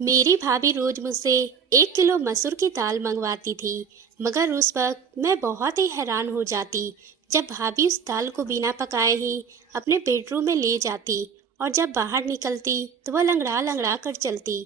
मेरी भाभी रोज मुझसे 1 किलो मसूर की दाल मंगवाती थी। मगर उस वक्त मैं बहुत ही हैरान हो जाती जब भाभी उस दाल को बिना पकाए ही अपने बेडरूम में ले जाती और जब बाहर निकलती तो वह लंगड़ा लंगड़ा कर चलती।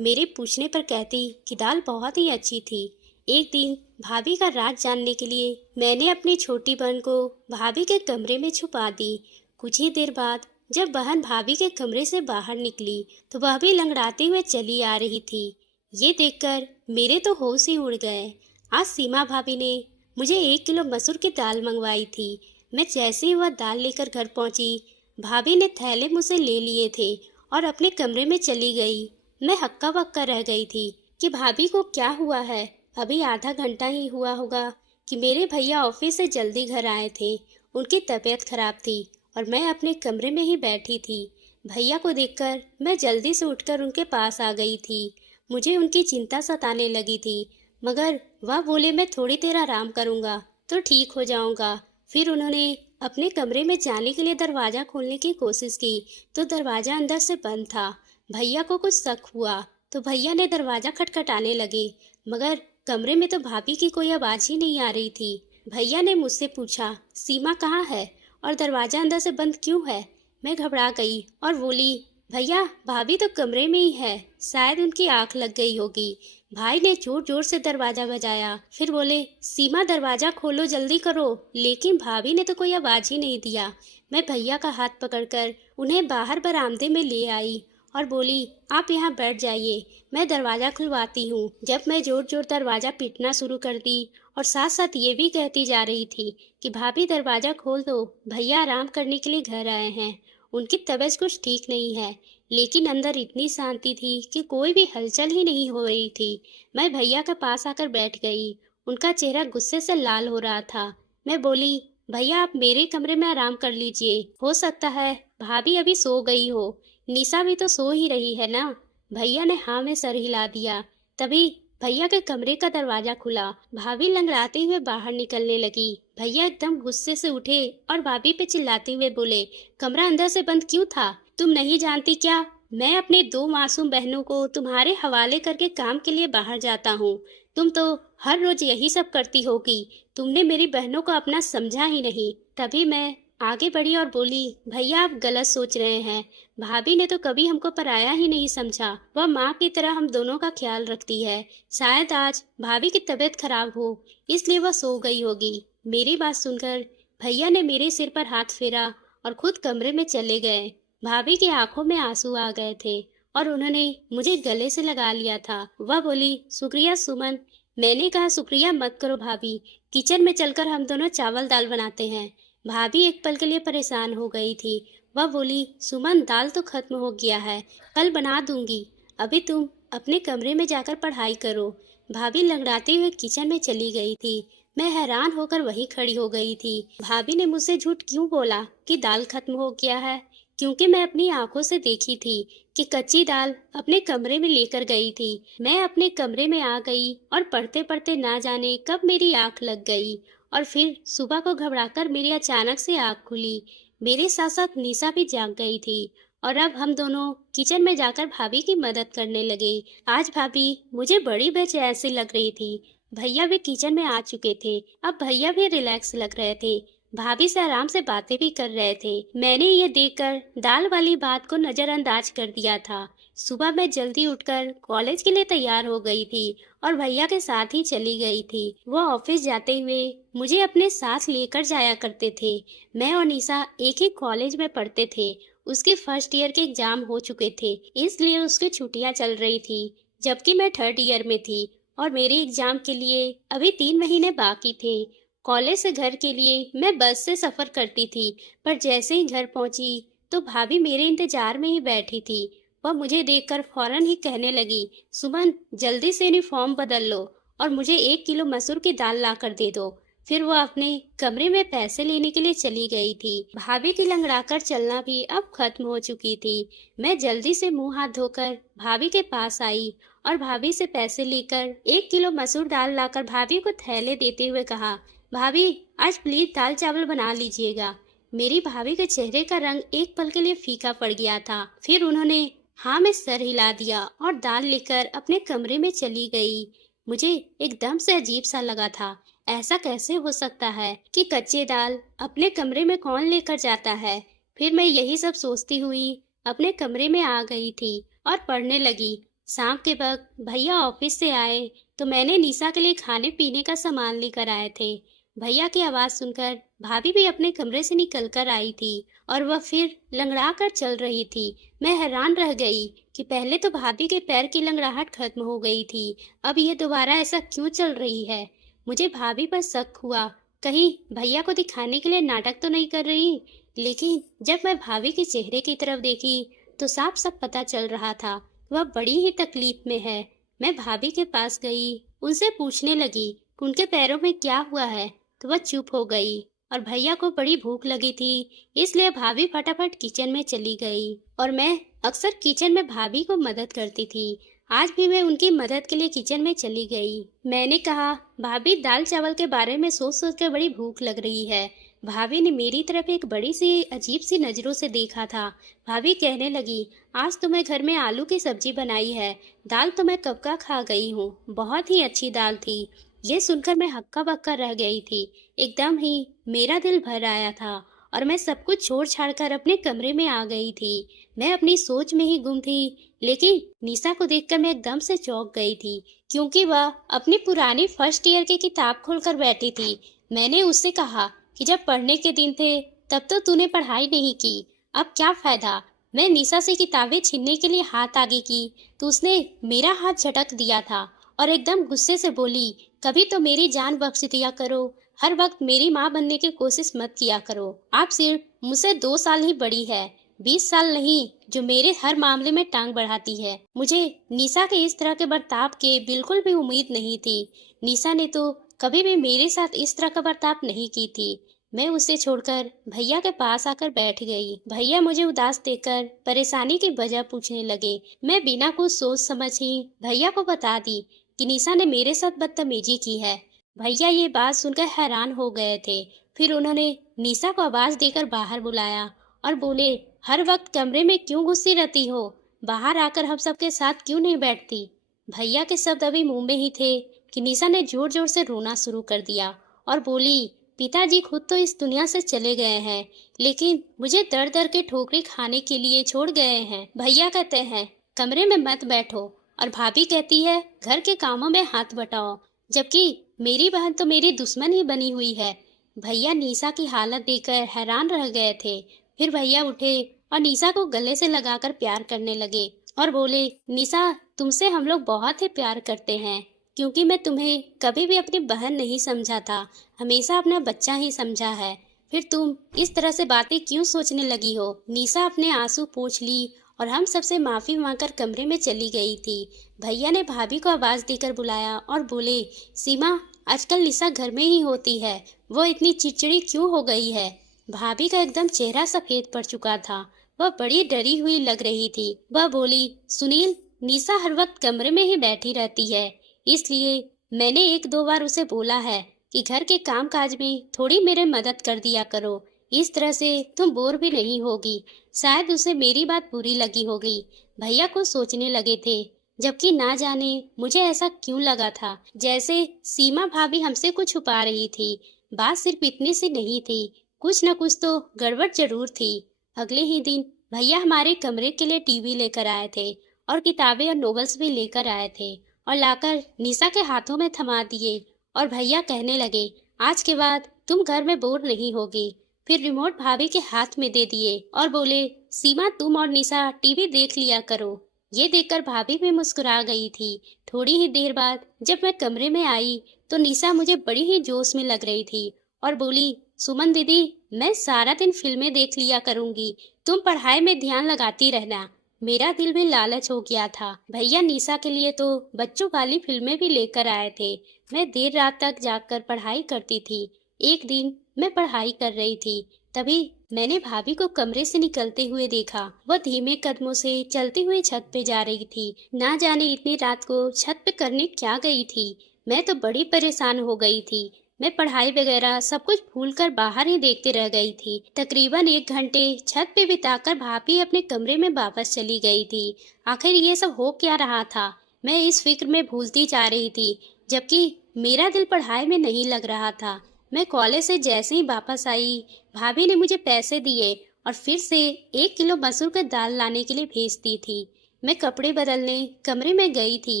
मेरे पूछने पर कहती कि दाल बहुत ही अच्छी थी। एक दिन भाभी का राज जानने के लिए मैंने अपनी छोटी बहन को भाभी के कमरे में छुपा दी। कुछ ही देर बाद जब बहन भाभी के कमरे से बाहर निकली तो वह भी लंगड़ाते हुए चली आ रही थी। ये देखकर मेरे तो होश ही उड़ गए। आज सीमा भाभी ने मुझे 1 किलो मसूर की दाल मंगवाई थी। मैं जैसे ही वह दाल लेकर घर पहुंची, भाभी ने थैले मुझसे ले लिए थे और अपने कमरे में चली गई। मैं हक्का बक्का रह गई थी कि भाभी को क्या हुआ है। अभी आधा घंटा ही हुआ होगा कि मेरे भैया ऑफिस से जल्दी घर आए थे। उनकी तबीयत खराब थी और मैं अपने कमरे में ही बैठी थी। भैया को देखकर मैं जल्दी से उठकर उनके पास आ गई थी। मुझे उनकी चिंता सताने लगी थी, मगर वह बोले मैं थोड़ी देर आराम करूंगा तो ठीक हो जाऊंगा। फिर उन्होंने अपने कमरे में जाने के लिए दरवाजा खोलने की कोशिश की तो दरवाजा अंदर से बंद था। भैया को कुछ शक हुआ तो भैया ने दरवाजा खटखटाने लगे, मगर कमरे में तो भाभी की कोई आवाज ही नहीं आ रही थी। भैया ने मुझसे पूछा, सीमा कहाँ है और दरवाजा अंदर से बंद क्यों है? मैं घबरा गई और बोली, भैया भाभी तो कमरे में ही है, शायद उनकी आंख लग गई होगी। भाई ने जोर जोर से दरवाजा बजाया, फिर बोले, सीमा दरवाजा खोलो, जल्दी करो। लेकिन भाभी ने तो कोई आवाज ही नहीं दिया। मैं भैया का हाथ पकड़कर उन्हें बाहर बरामदे में ले आई और बोली, आप यहाँ बैठ जाइए, मैं दरवाजा खुलवाती हूँ। जब मैं जोर जोर दरवाजा पीटना शुरू कर दी और साथ साथ ये भी कहती जा रही थी कि भाभी दरवाजा खोल दो, भैया आराम करने के लिए घर आए हैं, उनकी तबीयत कुछ ठीक नहीं है। लेकिन अंदर इतनी शांति थी कि कोई भी हलचल ही नहीं हो रही थी। मैं भैया के पास आकर बैठ गई। उनका चेहरा गुस्से से लाल हो रहा था। मैं बोली, भैया आप मेरे कमरे में आराम कर लीजिए, हो सकता है भाभी अभी सो गई हो। निशा भी तो सो ही रही है ना? भैया ने हाँ में सर हिला दिया। तभी भैया के कमरे का दरवाजा खुला। भाभी लंगड़ाते हुए बाहर निकलने लगी। भैया एकदम गुस्से से उठे और भाभी पे चिल्लाते हुए बोले, कमरा अंदर से बंद क्यों था? तुम नहीं जानती क्या? मैं अपने 2 मासूम बहनों को तुम्हारे हवाले करके काम के लिए बाहर जाता हूँ। तुम तो हर रोज यही सब करती होगी। तुमने मेरी बहनों को अपना समझा ही नहीं। तभी मैं आगे बढ़ी और बोली, भैया आप गलत सोच रहे हैं। भाभी ने तो कभी हमको पराया ही नहीं समझा। वह माँ की तरह हम दोनों का ख्याल रखती है। शायद आज भाभी की तबीयत खराब हो, इसलिए वह सो गई होगी। मेरी बात सुनकर भैया ने मेरे सिर पर हाथ फेरा और खुद कमरे में चले गए। भाभी की आंखों में आंसू आ गए थे और उन्होंने मुझे गले से लगा लिया था। वह बोली, शुक्रिया सुमन। मैंने कहा, शुक्रिया मत करो भाभी, किचन में चलकर हम दोनों चावल दाल बनाते हैं। भाभी एक पल के लिए परेशान हो गई थी। वह बोली, सुमन दाल तो खत्म हो गया है, कल बना दूंगी, अभी तुम अपने कमरे में जाकर पढ़ाई करो। भाभी लंगड़ाते हुए किचन में चली गई थी। मैं हैरान होकर वहीं खड़ी हो गई थी। भाभी ने मुझसे झूठ क्यों बोला कि दाल खत्म हो गया है? क्योंकि मैं अपनी आंखों से देखी थी कि कच्ची दाल अपने कमरे में लेकर गई थी। मैं अपने कमरे में आ गई और पढ़ते पढ़ते ना जाने कब मेरी आंख लग गई और फिर सुबह को घबराकर मेरी अचानक से आंख खुली। मेरे साथ साथ निशा भी जाग गई थी और अब हम दोनों किचन में जाकर भाभी की मदद करने लगे। आज भाभी मुझे बड़ी बेचैन सी लग रही थी। भैया भी किचन में आ चुके थे। अब भैया भी रिलैक्स लग रहे थे। भाभी से आराम से बातें भी कर रहे थे। मैंने ये देखकर दाल वाली बात को नजरअंदाज कर दिया था। सुबह मैं जल्दी उठकर कॉलेज के लिए तैयार हो गई थी और भैया के साथ ही चली गई थी। वो ऑफिस जाते हुए मुझे अपने साथ लेकर जाया करते थे। मैं और निशा एक ही कॉलेज में पढ़ते थे। उसके फर्स्ट ईयर के एग्जाम हो चुके थे, इसलिए उसकी छुट्टियां चल रही थी, जबकि मैं थर्ड ईयर में थी और मेरे एग्जाम के लिए अभी 3 महीने बाकी थे। कॉलेज से घर के लिए मैं बस से सफर करती थी, पर जैसे ही घर पहुंची तो भाभी मेरे इंतजार में ही बैठी थी। वह मुझे देखकर फौरन ही कहने लगी, सुमन जल्दी से यूनिफॉर्म बदल लो और मुझे 1 किलो मसूर की दाल ला कर दे दो। फिर वो अपने कमरे में पैसे लेने के लिए चली गई थी। भाभी की लंगड़ाकर चलना भी अब खत्म हो चुकी थी। मैं जल्दी से मुंह हाथ धोकर भाभी के पास आई और भाभी से पैसे लेकर 1 किलो मसूर दाल लाकर भाभी को थैले देते हुए कहा, भाभी आज प्लीज दाल चावल बना लीजिएगा। मेरी भाभी के चेहरे का रंग एक पल के लिए फीका पड़ गया था। फिर उन्होंने हाँ, मैं सर हिला दिया और दाल लेकर अपने कमरे में चली गई। मुझे एकदम से अजीब सा लगा था। ऐसा कैसे हो सकता है कि कच्चे दाल अपने कमरे में कौन लेकर जाता है? फिर मैं यही सब सोचती हुई अपने कमरे में आ गई थी और पढ़ने लगी। शाम के वक्त भैया ऑफिस से आए तो मैंने निशा के लिए खाने पीने का सामान लेकर आए थे। भैया की आवाज सुनकर भाभी भी अपने कमरे से निकल कर आई थी और वह फिर लंगड़ा कर चल रही थी। मैं हैरान रह गई कि पहले तो भाभी के पैर की लंगड़ाहट खत्म हो गई थी, अब ये दोबारा ऐसा क्यों चल रही है? मुझे भाभी पर शक हुआ, कहीं भैया को दिखाने के लिए नाटक तो नहीं कर रही। लेकिन जब मैं भाभी के चेहरे की तरफ देखी तो साफ साफ पता चल रहा था वह बड़ी ही तकलीफ में है। मैं भाभी के पास गई, उनसे पूछने लगी कि उनके पैरों में क्या हुआ है, तो वह चुप हो गई। और भैया को बड़ी भूख लगी थी, इसलिए भाभी फटाफट किचन में चली गई और मैं अक्सर किचन में भाभी को मदद करती थी। आज भी मैं उनकी मदद के लिए किचन में चली गई। मैंने कहा, भाभी दाल चावल के बारे में सोच सोच कर बड़ी भूख लग रही है। भाभी ने मेरी तरफ एक बड़ी सी अजीब सी नजरों से देखा था। भाभी कहने लगी, आज तो मैं घर में आलू की सब्जी बनाई है। दाल तो मैं कब का खा गई हूँ, बहुत ही अच्छी दाल थी। ये सुनकर मैं हक्का बक्का रह गई थी। एकदम ही मेरा दिल भर आया था और मैं सब कुछ छोड़ छाड़ कर अपने कमरे में आ गई थी। मैं अपनी सोच में ही गुम थी, लेकिन निशा को देखकर मैं एकदम से चौंक गई थी, क्योंकि वह अपनी पुरानी फर्स्ट ईयर की किताब खोलकर बैठी थी। मैंने उससे कहा कि जब पढ़ने के दिन थे तब तो तूने पढ़ाई नहीं की, अब क्या फायदा? मैं निशा से किताबें छीनने के लिए हाथ आगे की तो उसने मेरा हाथ झटक दिया था और एकदम गुस्से से बोली, कभी तो मेरी जान बख्श दिया करो, हर वक्त मेरी माँ बनने की कोशिश मत किया करो। आप सिर्फ मुझसे 2 साल ही बड़ी है, 20 साल नहीं, जो मेरे हर मामले में टांग बढ़ाती है। मुझे निशा के इस तरह के बर्ताव के बिल्कुल भी उम्मीद नहीं थी। निशा ने तो कभी भी मेरे साथ इस तरह का बर्ताव नहीं की थी। मैं उसे छोड़कर भैया के पास आकर बैठ गई। भैया मुझे उदास देखकर परेशानी की वजह पूछने लगे। मैं बिना कुछ सोच समझ ही भैया को बता दी कि निशा ने मेरे साथ बदतमीजी की है। भैया ये बात सुनकर हैरान हो गए थे। फिर उन्होंने निशा को आवाज देकर बाहर बुलाया और बोले, हर वक्त कमरे में क्यों घुसी रहती हो? बाहर आकर हम सबके साथ क्यों नहीं बैठती? भैया के शब्द अभी मुंह में ही थे कि निशा ने जोर जोर से रोना शुरू कर दिया और बोली, पिताजी खुद तो इस दुनिया से चले गए हैं, लेकिन मुझे दर दर के ठोकरें खाने के लिए छोड़ गए हैं। भैया कहते हैं कमरे में मत बैठो और भाभी कहती है घर के कामों में हाथ बटाओ, जबकि मेरी बहन तो मेरी दुश्मन ही बनी हुई है। भैया निशा की हालत देखकर हैरान रह गए थे। फिर भैया उठे और निशा को गले से लगाकर प्यार करने लगे और बोले, निशा, तुमसे हम लोग बहुत ही प्यार करते हैं, क्योंकि मैं तुम्हें कभी भी अपनी बहन नहीं समझा था, हमेशा अपना बच्चा ही समझा है। फिर तुम इस तरह से बातें क्यों सोचने लगी हो? निशा अपने आंसू पोंछ ली और हम सबसे माफी मांगकर कमरे में चली गई थी। भैया ने भाभी को आवाज देकर बुलाया और बोले, सीमा, आजकल निशा घर में ही होती है, वो इतनी चिड़चिड़ी क्यों हो गई है? भाभी का एकदम चेहरा सफेद पड़ चुका था, वह बड़ी डरी हुई लग रही थी। वह बोली, सुनील, निशा हर वक्त कमरे में ही बैठी रहती है, इसलिए मैंने 1-2 बार उसे बोला है कि घर के काम काज में थोड़ी मेरे मदद कर दिया करो, इस तरह से तुम बोर भी नहीं होगी। शायद उसे मेरी बात बुरी लगी होगी। भैया कुछ सोचने लगे थे, जबकि ना जाने मुझे ऐसा क्यों लगा था जैसे सीमा भाभी हमसे कुछ छुपा रही थी। बात सिर्फ इतनी सी नहीं थी, कुछ न कुछ तो गड़बड़ जरूर थी। अगले ही दिन भैया हमारे कमरे के लिए टीवी लेकर आए थे और किताबें और नॉवेल्स भी लेकर आए थे और लाकर निशा के हाथों में थमा दिए और भैया कहने लगे, आज के बाद तुम घर में बोर नहीं होगी। फिर रिमोट भाभी के हाथ में दे दिए और बोले, सीमा, तुम और निशा टीवी देख लिया करो। ये देखकर भाभी भी मुस्कुरा गई थी। थोड़ी ही देर बाद जब मैं कमरे में आई तो निशा मुझे बड़ी ही जोश में लग रही थी और बोली, सुमन दीदी, मैं सारा दिन फिल्में देख लिया करूंगी, तुम पढ़ाई में ध्यान लगाती रहना। मेरा दिल भी लालच हो गया था। भैया निशा के लिए तो बच्चों वाली फिल्में भी लेकर आए थे। मैं देर रात तक जागकर पढ़ाई करती थी। एक दिन मैं पढ़ाई कर रही थी, तभी मैंने भाभी को कमरे से निकलते हुए देखा। वह धीमे कदमों से चलती हुई छत पे जा रही थी। ना जाने इतनी रात को छत पे करने क्या गई थी। मैं तो बड़ी परेशान हो गई थी। मैं पढ़ाई वगैरह सब कुछ भूलकर बाहर ही देखते रह गई थी। तकरीबन 1 घंटे छत पे बिताकर भाभी अपने कमरे में वापस चली गई थी। आखिर ये सब हो क्या रहा था? मैं इस फिक्र में भूलती जा रही थी, जबकि मेरा दिल पढ़ाई में नहीं लग रहा था। मैं कॉलेज से जैसे ही वापस आई, भाभी ने मुझे पैसे दिए और फिर से 1 किलो मसूर का दाल लाने के लिए भेज दी थी। मैं कपड़े बदलने कमरे में गई थी।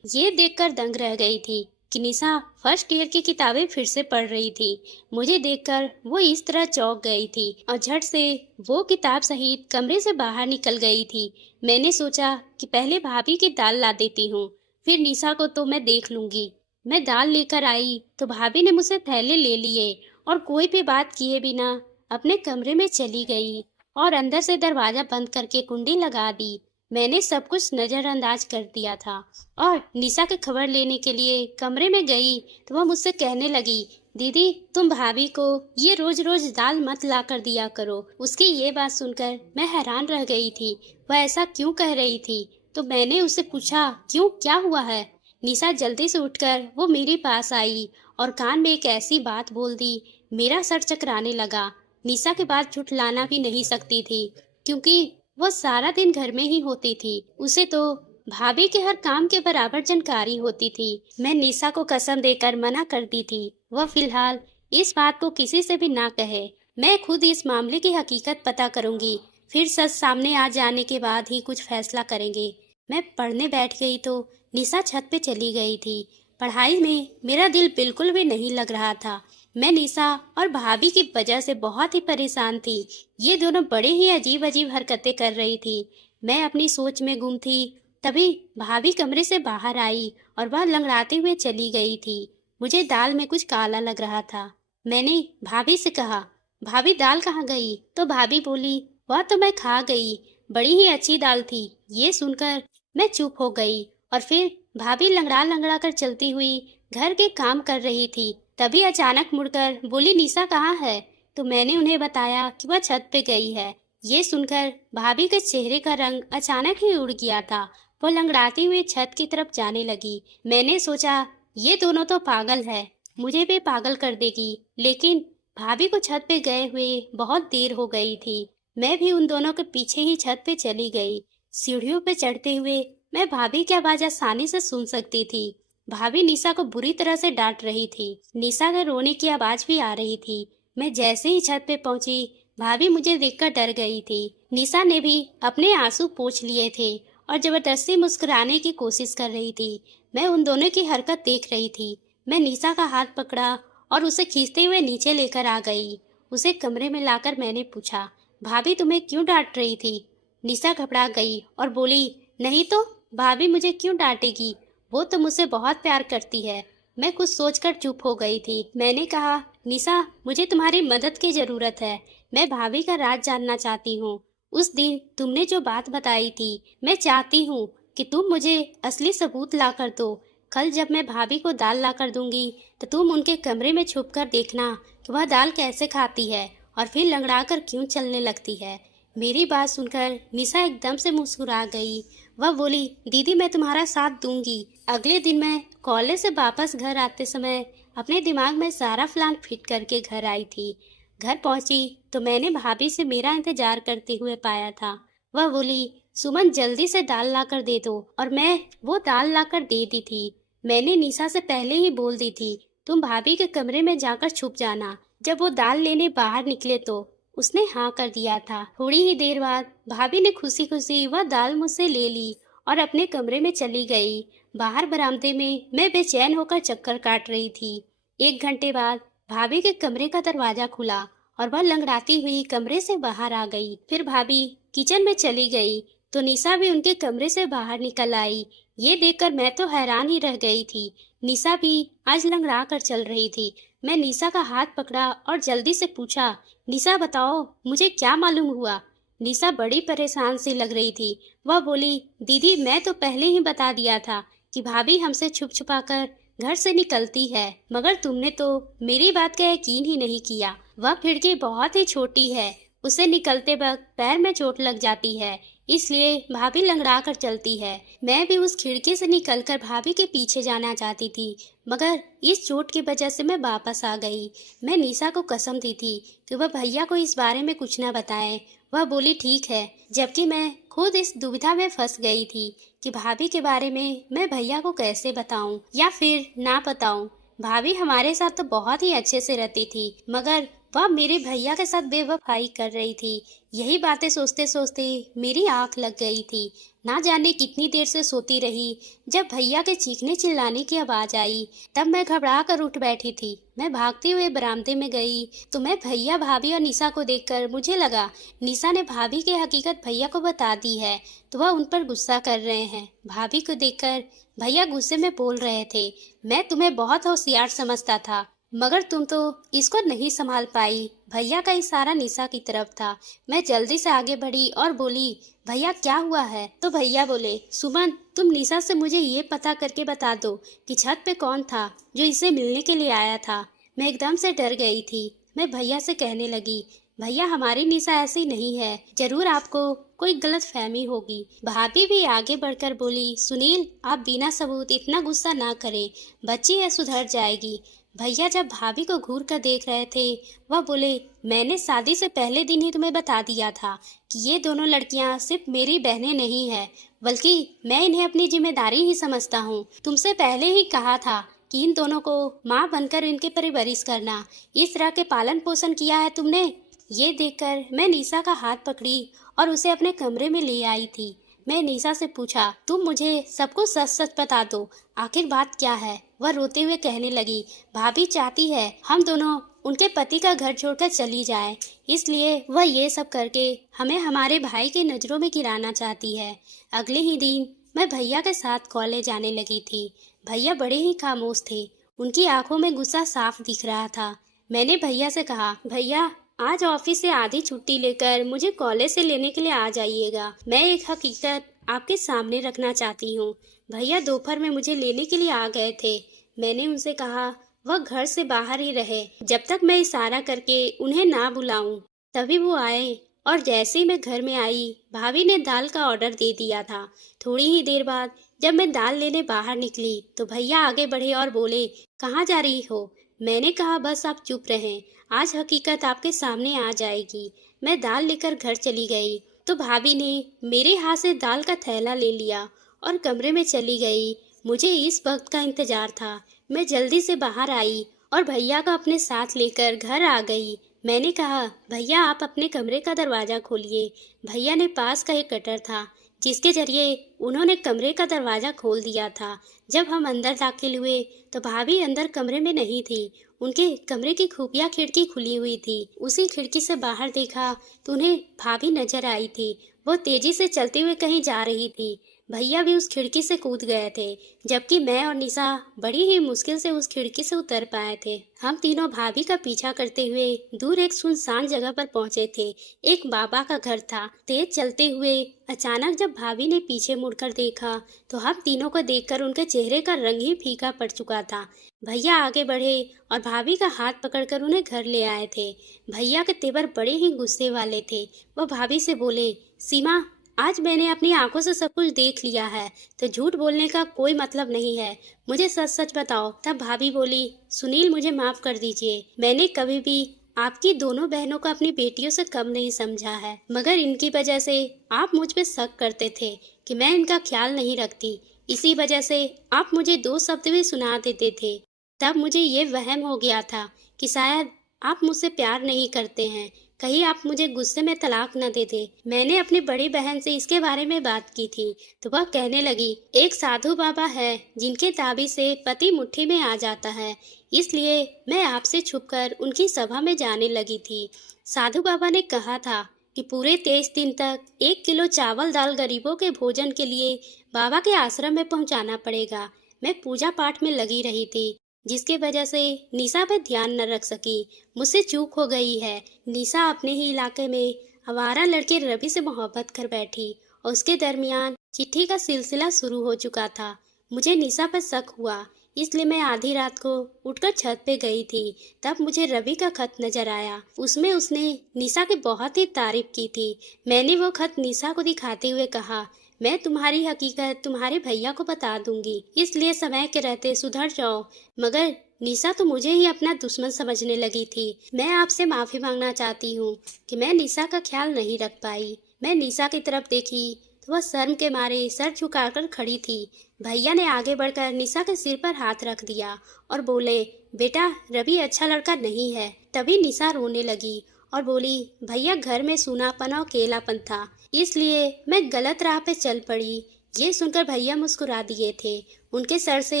ये देखकर दंग रह गई थी कि निशा फर्स्ट ईयर की किताबें फिर से पढ़ रही थी। मुझे देखकर वो इस तरह चौंक गई थी और झट से वो किताब सहित कमरे से बाहर निकल गई थी। मैंने सोचा कि पहले भाभी की दाल ला देती हूँ, फिर निशा को तो मैं देख लूंगी। मैं दाल लेकर आई तो भाभी ने मुझसे थैले ले लिए और कोई भी बात किए बिना अपने कमरे में चली गई और अंदर से दरवाजा बंद करके कुंडी लगा दी। मैंने सब कुछ नजरअंदाज कर दिया था और निशा की खबर लेने के लिए कमरे में गई तो वह मुझसे कहने लगी, दीदी तुम भाभी को ये रोज रोज दाल मत ला कर दिया करो। उसकी ये बात सुनकर मैं हैरान रह गई थी। वह ऐसा क्यों कह रही थी? तो मैंने उससे पूछा, क्यों, क्या हुआ है? निशा जल्दी से उठकर वो मेरे पास आई और कान में एक ऐसी बात बोल दी, मेरा सर चकराने लगा। निशा के बात झुठलाना भी नहीं सकती थी, क्योंकि वो सारा दिन घर में ही होती थी। उसे तो भाभी के हर काम के बराबर जानकारी होती थी। मैं निशा को कसम देकर मना करती थी, वह फिलहाल इस बात को किसी से भी ना कहे। मैं खुद इस मामले की हकीकत पता करूंगी, फिर सच सामने आ जाने के बाद ही कुछ फैसला करेंगे। मैं पढ़ने बैठ गई तो निशा छत पे चली गई थी। पढ़ाई में मेरा दिल बिल्कुल भी नहीं लग रहा था। मैं निशा और भाभी की वजह से बहुत ही परेशान थी। ये दोनों बड़े ही अजीब अजीब हरकतें कर रही थी। मैं अपनी सोच में गुम थी। तभी भाभी कमरे से बाहर आई और वह लंगड़ाते हुए चली गई थी। मुझे दाल में कुछ काला लग रहा था। मैंने भाभी से कहा, भाभी दाल कहाँ गई? तो भाभी बोली, वह तो मैं खा गई, बड़ी ही अच्छी दाल थी। ये सुनकर मैं चुप हो गई और फिर भाभी लंगड़ा लंगड़ा कर चलती हुई घर के काम कर रही थी। तभी अचानक मुड़कर बोली, निशा कहाँ है? तो मैंने उन्हें बताया कि वह छत पे गई है। ये सुनकर भाभी के चेहरे का रंग अचानक ही उड़ गया था। वो लंगड़ाती हुई छत की तरफ जाने लगी। मैंने सोचा, ये दोनों तो पागल है, मुझे भी पागल कर देगी। लेकिन भाभी को छत पे गए हुए बहुत देर हो गई थी। मैं भी उन दोनों के पीछे ही छत पे चली गई। सीढ़ियों पे चढ़ते हुए मैं भाभी की आवाज आसानी से सुन सकती थी। भाभी निशा को बुरी तरह से डांट रही थी। निशा के रोने की आवाज भी आ रही थी। मैं जैसे ही छत पे पहुंची, भाभी मुझे देखकर डर गई थी। निशा ने भी अपने आंसू पोंछ लिए थे और जबरदस्ती मुस्कुराने की कोशिश कर रही थी। मैं उन दोनों की हरकत देख रही थी। मैं निशा का हाथ पकड़ा और उसे खींचते हुए नीचे लेकर आ गई। उसे कमरे में लाकर मैंने पूछा, भाभी तुम्हें क्यों डांट रही थी? निशा घबरा गई और बोली, नहीं तो भाभी मुझे क्यों डांटेगी, वो तो मुझसे बहुत प्यार करती है। मैं कुछ सोचकर चुप हो गई थी। मैंने कहा, निशा मुझे तुम्हारी मदद की जरूरत है। मैं भाभी का राज जानना चाहती हूँ। उस दिन तुमने जो बात बताई थी, मैं चाहती हूँ कि तुम मुझे असली सबूत ला कर दो। कल जब मैं भाभी को दाल ला कर दूंगी तो तुम उनके कमरे में छुप कर देखना कि वह दाल कैसे खाती है और फिर लंगड़ा कर क्यों चलने लगती है। मेरी बात सुनकर निशा एकदम से मुस्कुरा गई। वह बोली, दीदी मैं तुम्हारा साथ दूंगी। अगले दिन मैं कॉलेज से वापस घर आते समय अपने दिमाग में सारा प्लान फिट करके घर आई थी। घर पहुंची तो मैंने भाभी से मेरा इंतजार करते हुए पाया था। वह बोली, सुमन जल्दी से दाल लाकर दे दो, और मैं वो दाल लाकर दे दी थी। मैंने निशा से पहले ही बोल दी थी, तुम भाभी के कमरे में जाकर छुप जाना। जब वो दाल लेने बाहर निकले तो उसने हाँ कर दिया था। थोड़ी ही देर बाद भाभी ने खुशी खुशी वह दाल मुझसे ले ली और अपने कमरे में चली गई। बाहर बरामदे में मैं बेचैन होकर चक्कर काट रही थी। 1 घंटे बाद भाभी के कमरे का दरवाजा खुला और वह लंगड़ाती हुई कमरे से बाहर आ गई। फिर भाभी किचन में चली गई तो निशा भी उनके कमरे से बाहर निकल आई। ये देखकर मैं तो हैरान ही रह गई थी। निशा भी आज लंगड़ा कर चल रही थी। मैं निशा का हाथ पकड़ा और जल्दी से पूछा, निशा बताओ मुझे क्या मालूम हुआ? निशा बड़ी परेशान सी लग रही थी। वह बोली, दीदी मैं तो पहले ही बता दिया था कि भाभी हमसे छुप छुपा कर घर से निकलती है, मगर तुमने तो मेरी बात का यकीन ही नहीं किया। वह खिड़की बहुत ही छोटी है, उसे निकलते वक्त पैर में चोट लग जाती है, इसलिए भाभी लंगड़ा कर चलती है। मैं भी उस खिड़की से निकलकर भाभी के पीछे जाना चाहती थी, मगर इस चोट की वजह से मैं वापस आ गई। मैं निशा को कसम दी थी कि वह भैया को इस बारे में कुछ न बताए। वह बोली ठीक है, जबकि मैं खुद इस दुविधा में फंस गई थी कि भाभी के बारे में मैं भैया को कैसे बताऊं या फिर ना बताऊं। भाभी हमारे साथ तो बहुत ही अच्छे से रहती थी, मगर वह मेरे भैया के साथ बेवफाई कर रही थी। यही बातें सोचते सोचते मेरी आंख लग गई थी। ना जाने कितनी देर से सोती रही। जब भैया के चीखने चिल्लाने की आवाज आई, तब मैं घबरा कर उठ बैठी थी। मैं भागते हुए बरामदे में गई तो मैं भैया, भाभी और निशा को देखकर मुझे लगा निशा ने भाभी की हकीकत भैया को बता दी है, तो वह उन पर गुस्सा कर रहे हैं। भाभी को देखकर भैया गुस्से में बोल रहे थे, मैं तुम्हें बहुत होशियार समझता था, मगर तुम तो इसको नहीं संभाल पाई। भैया का इशारा निशा की तरफ था। मैं जल्दी से आगे बढ़ी और बोली, भैया क्या हुआ है? तो भैया बोले, सुमन तुम निशा से मुझे ये पता करके बता दो कि छत पे कौन था जो इसे मिलने के लिए आया था। मैं एकदम से डर गई थी। मैं भैया से कहने लगी, भैया हमारी निशा ऐसी नहीं है, जरूर आपको कोई गलत फहमी होगी। भाभी भी आगे बढ़कर बोली, सुनील आप बिना सबूत इतना गुस्सा ना करें, बच्ची है सुधर जाएगी। भैया जब भाभी को घूर कर देख रहे थे, वह बोले, मैंने शादी से पहले दिन ही तुम्हें बता दिया था कि ये दोनों लड़कियां सिर्फ मेरी बहनें नहीं है, बल्कि मैं इन्हें अपनी जिम्मेदारी ही समझता हूँ। तुमसे पहले ही कहा था कि इन दोनों को माँ बनकर इनके परवरिश करना। इस तरह के पालन पोषण किया है तुमने। ये देखकर मैं निशा का हाथ पकड़ी और उसे अपने कमरे में ले आई थी। मैं निशा से पूछा, तुम मुझे सब कुछ सच सच बता दो, आखिर बात क्या है? वह रोते हुए कहने लगी, भाभी चाहती है हम दोनों उनके पति का घर छोड़कर चली जाए, इसलिए वह ये सब करके हमें हमारे भाई की नज़रों में गिराना चाहती है। अगले ही दिन मैं भैया के साथ कॉलेज आने लगी थी। भैया बड़े ही खामोश थे, उनकी आंखों में गुस्सा साफ दिख रहा था। मैंने भैया से कहा, भैया आज ऑफिस से आधी छुट्टी लेकर मुझे कॉलेज से लेने के लिए आ जाइएगा। मैं एक हकीकत आपके सामने रखना चाहती हूँ। भैया दोपहर में मुझे लेने के लिए आ गए थे। मैंने उनसे कहा वह घर से बाहर ही रहे जब तक मैं इशारा करके उन्हें ना बुलाऊं। तभी वो आए और जैसे ही मैं घर में आई, भाभी ने दाल का ऑर्डर दे दिया था। थोड़ी ही देर बाद जब मैं दाल लेने बाहर निकली तो भैया आगे बढ़े और बोले, कहाँ जा रही हो? मैंने कहा बस आप चुप रहें, आज हकीकत आपके सामने आ जाएगी। मैं दाल लेकर घर चली गई तो भाभी ने मेरे हाथ से दाल का थैला ले लिया और कमरे में चली गई। मुझे इस वक्त का इंतजार था। मैं जल्दी से बाहर आई और भैया को अपने साथ लेकर घर आ गई। मैंने कहा, भैया आप अपने कमरे का दरवाज़ा खोलिए। भैया ने पास का एक कटर था जिसके जरिए उन्होंने कमरे का दरवाज़ा खोल दिया था। जब हम अंदर दाखिल हुए तो भाभी अंदर कमरे में नहीं थी। उनके कमरे की खुफिया खिड़की खुली हुई थी। उसी खिड़की से बाहर देखा तो उन्हें भाभी नजर आई थी। वो तेजी से चलते हुए कहीं जा रही थी। भैया भी उस खिड़की से कूद गए थे, जबकि मैं और निशा बड़ी ही मुश्किल से उस खिड़की से उतर पाए थे। हम तीनों भाभी का पीछा करते हुए दूर एक सुनसान जगह पर पहुंचे थे। एक बाबा का घर था। तेज चलते हुए अचानक जब भाभी ने पीछे मुड़कर देखा तो हम तीनों को देखकर उनके चेहरे का रंग ही फीका पड़ चुका था। भैया आगे बढ़े और भाभी का हाथ पकड़कर उन्हें घर ले आए थे। भैया के तेवर बड़े ही गुस्से वाले थे। वह भाभी से बोले, सीमा आज मैंने अपनी आंखों से सब कुछ देख लिया है, तो झूठ बोलने का कोई मतलब नहीं है। मुझे सच सच बताओ। तब भाभी बोली, सुनील मुझे माफ कर दीजिए, मैंने कभी भी आपकी दोनों बहनों को अपनी बेटियों से कम नहीं समझा है, मगर इनकी वजह से आप मुझ पे शक करते थे कि मैं इनका ख्याल नहीं रखती। इसी वजह से आप मुझे दो शब्द भी सुना देते थे। तब मुझे ये वहम हो गया था कि शायद आप मुझसे प्यार नहीं करते हैं, कहीं आप मुझे गुस्से में तलाक न दे दे। मैंने अपनी बड़ी बहन से इसके बारे में बात की थी तो वह कहने लगी, एक साधु बाबा है जिनके ताबी से पति मुट्ठी में आ जाता है, इसलिए मैं आपसे छुपकर उनकी सभा में जाने लगी थी। साधु बाबा ने कहा था कि पूरे 23 दिन तक 1 किलो चावल दाल गरीबों के भोजन के लिए बाबा के आश्रम में पहुंचाना पड़ेगा। मैं पूजा पाठ में लगी रही थी, जिसके वजह से निशा पे ध्यान न रख सकी। मुझसे चूक हो गई है। निशा अपने ही इलाके में आवारा लड़के रवि से मोहब्बत कर बैठी और उसके दरमियान चिट्ठी का सिलसिला शुरू हो चुका था। मुझे निशा पर शक हुआ, इसलिए मैं आधी रात को उठकर छत पे गई थी। तब मुझे रवि का खत नजर आया। उसमें उसने निशा की बहुत ही तारीफ की थी। मैंने वो खत निशा को दिखाते हुए कहा, मैं तुम्हारी हकीकत तुम्हारे भैया को बता दूंगी, इसलिए समय के रहते सुधर जाओ। मगर निशा तो मुझे ही अपना दुश्मन समझने लगी थी। मैं आपसे माफी मांगना चाहती हूँ कि मैं निशा का ख्याल नहीं रख पाई। मैं निशा की तरफ देखी तो वह शर्म के मारे सर झुकाकर खड़ी थी। भैया ने आगे बढ़कर निशा के सिर पर हाथ रख दिया और बोले, बेटा रवि अच्छा लड़का नहीं है। तभी निशा रोने लगी और बोली, भैया घर में सूनापन और अकेलापन था, इसलिए मैं गलत राह पे चल पड़ी। ये सुनकर भैया मुस्कुरा दिए थे। उनके सर से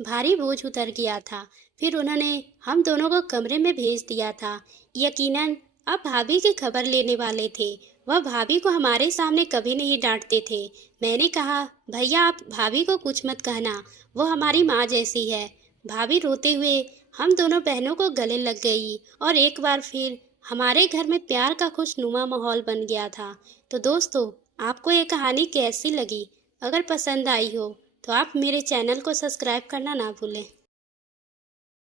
भारी बोझ उतर गया था। फिर उन्होंने हम दोनों को कमरे में भेज दिया था। यकीनन अब भाभी की खबर लेने वाले थे। वह भाभी को हमारे सामने कभी नहीं डांटते थे। मैंने कहा, भैया आप भाभी को कुछ मत कहना, वो हमारी माँ जैसी है। भाभी रोते हुए हम दोनों बहनों को गले लग गई और एक बार फिर हमारे घर में प्यार का खुशनुमा माहौल बन गया था। तो दोस्तों, आपको ये कहानी कैसी लगी? अगर पसंद आई हो तो आप मेरे चैनल को सब्सक्राइब करना ना भूलें।